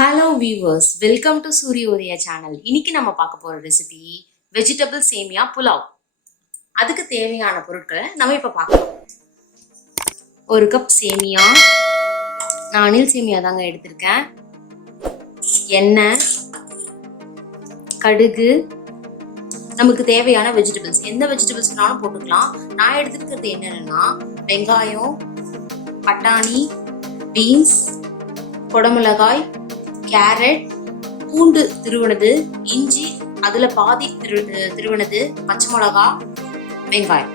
Hello viewers welcome to Suryodaya channel இன்னைக்கு நம்ம பார்க்க போகிற ரெசிபி வெஜிடபிள் சேமியா புலாவ். அதுக்கு தேவையான பொருட்களை நம்ம இப்போ பார்க்கலாம். ஒரு கப் சேமியா நான் அணில் சேமியா தாங்க எடுத்திருக்கேன். எண்ணெய் கடுகு நமக்கு தேவையான வெஜிடபிள்ஸ் எந்த வெஜிடபிள்ஸ்னாலும் போட்டுக்கலாம். நான் எடுத்துருக்கிறது என்னென்னா வெங்காயம் பட்டாணி பீன்ஸ் குடமிளகாய் கேரட் பூண்டு திருவனது இஞ்சி அதுல பாதி திரு திருவனது பச்சை மிளகா வெங்காயம்.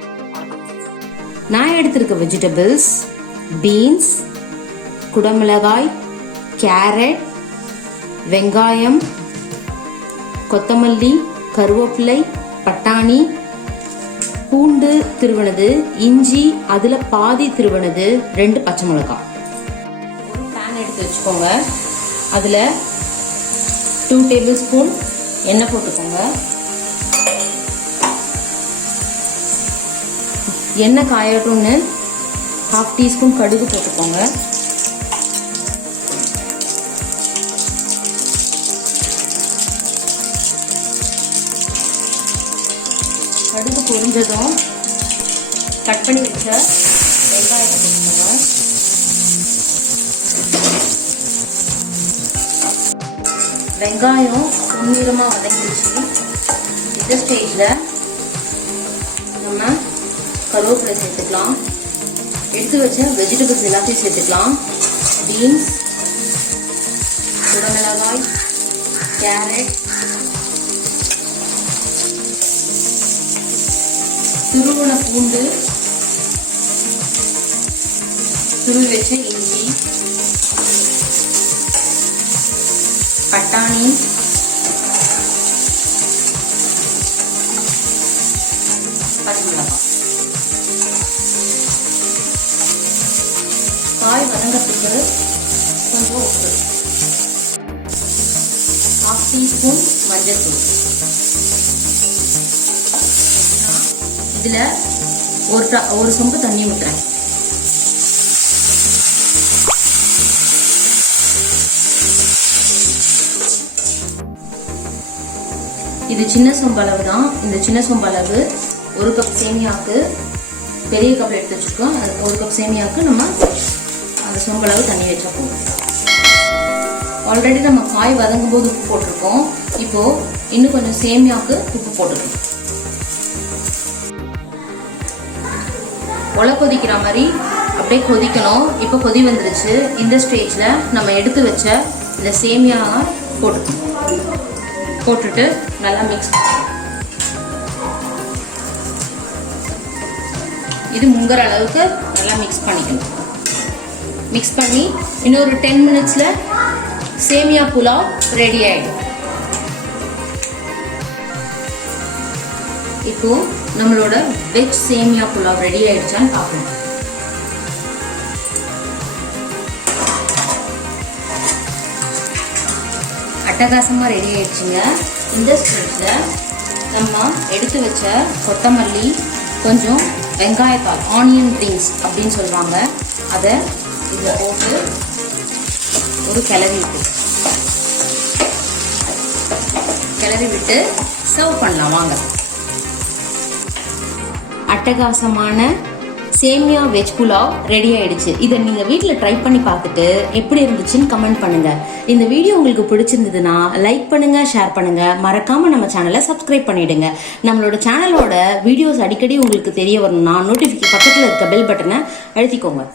நான் எடுத்திருக்க வெஜிடபிள்ஸ் பீன்ஸ் குடமிளகாய் கேரட் வெங்காயம் கொத்தமல்லி கருவேப்பிலை பட்டாணி பூண்டு திருவனது இஞ்சி அதுல பாதி திருவனது ரெண்டு பச்சை மிளகாய் ஒரு பேன் எடுத்து வச்சுக்கோங்க. அதில் டூ டேபிள் ஸ்பூன் எண்ணெய் போட்டுக்கோங்க. எண்ணெய் காயட்டும்னு ஹாஃப் டீஸ்பூன் கடுகு போட்டுக்கோங்க. கடுகு பொரிஞ்சதும் கட் பண்ணி வச்ச வெங்காயத்தை போட்டுக்கோங்க. வெங்காயம் பொன்னிறமாக வதங்கிடுச்சு இந்த ஸ்டேஜில் நம்ம கருவேப்பிலை சேர்த்துக்கலாம். எடுத்து வச்ச வெஜிடபிள்ஸ் எல்லாத்தையும் சேர்த்துக்கலாம். பீன்ஸ் குடமிளகாய் கேரட் துருவன பூண்டு துருவி வச்ச இஞ்சி பட்டாணி. பச்சை மிளகாய் காய் வதங்கிறதுக்கு கொஞ்சம் உப்பு. ஹாஃப் டீஸ்பூன் மஞ்சள்தூள் இதில் ஒரு ஒரு சொம்பு தண்ணி ஊற்றுறேன் இது சின்ன சொம்பளவு தான். இந்த சின்ன சொம்பளவு ஒரு கப் சேமியாவுக்கு பெரிய கப் எடுத்து வச்சுருக்கோம். அது ஒரு கப் சேமியாவுக்கு நம்ம அந்த சொம்பளவு தண்ணி வச்சா போதும் ஆல்ரெடி நம்ம காய் வதங்கும் போது உப்பு போட்டிருக்கோம். இப்போது இன்னும் கொஞ்சம் சேமியாவுக்கு உப்பு போட்டுக்கணும் ஒலை கொதிக்கிற மாதிரி அப்படியே கொதிக்கணும். இப்போ கொதி வந்துருச்சு. இந்த ஸ்டேஜில் நம்ம எடுத்து வச்ச இந்த சேமியா போட்டுக்கணும். போட்டுட்டு நல்லா மிக்ஸ் இது முங்குற அளவுக்கு நல்லா மிக்ஸ் பண்ணிக்கணும். மிக்ஸ் பண்ணி இன்னொரு டென் மினிட்ஸில் சேமியா புலாவ் ரெடி ஆயிடும். இப்போ நம்மளோட வெஜ் சேமியா புலாவ் ரெடி ஆயிடுச்சான்னு பார்க்கணும் அட்டகாசமாக ரெடி ஆயிடுச்சுங்க. இந்த ஸ்டேஜில் நம்ம எடுத்து வச்ச கொத்தமல்லி கொஞ்சம் வெங்காயத்தால் ஆனியன் ரிங்ஸ் அப்படின்னு சொல்லுவாங்க அதை இதில் போட்டு ஒரு கிளறி விட்டு கிளறி விட்டு சர்வ் பண்ணலாம். வாங்க. அட்டகாசமான சேமியா வெஜ் புலாவ் ரெடி ஆயிடுச்சு. இதை நீங்க வீட்டில் ட்ரை பண்ணி பார்த்துட்டு எப்படி இருந்துச்சுன்னு கமெண்ட் பண்ணுங்க. இந்த வீடியோ உங்களுக்கு பிடிச்சிருந்ததுன்னா லைக் பண்ணுங்க ஷேர் பண்ணுங்க. மறக்காம நம்ம சேனலை சப்ஸ்கிரைப் பண்ணிடுங்க. நம்மளோட சேனலோட வீடியோஸ் அடிக்கடி உங்களுக்கு தெரிய வரணும்னா நோட்டிஃபிகே பக்கத்தில் இருக்க பெல் பட்டனை அழுத்திக்கோங்க.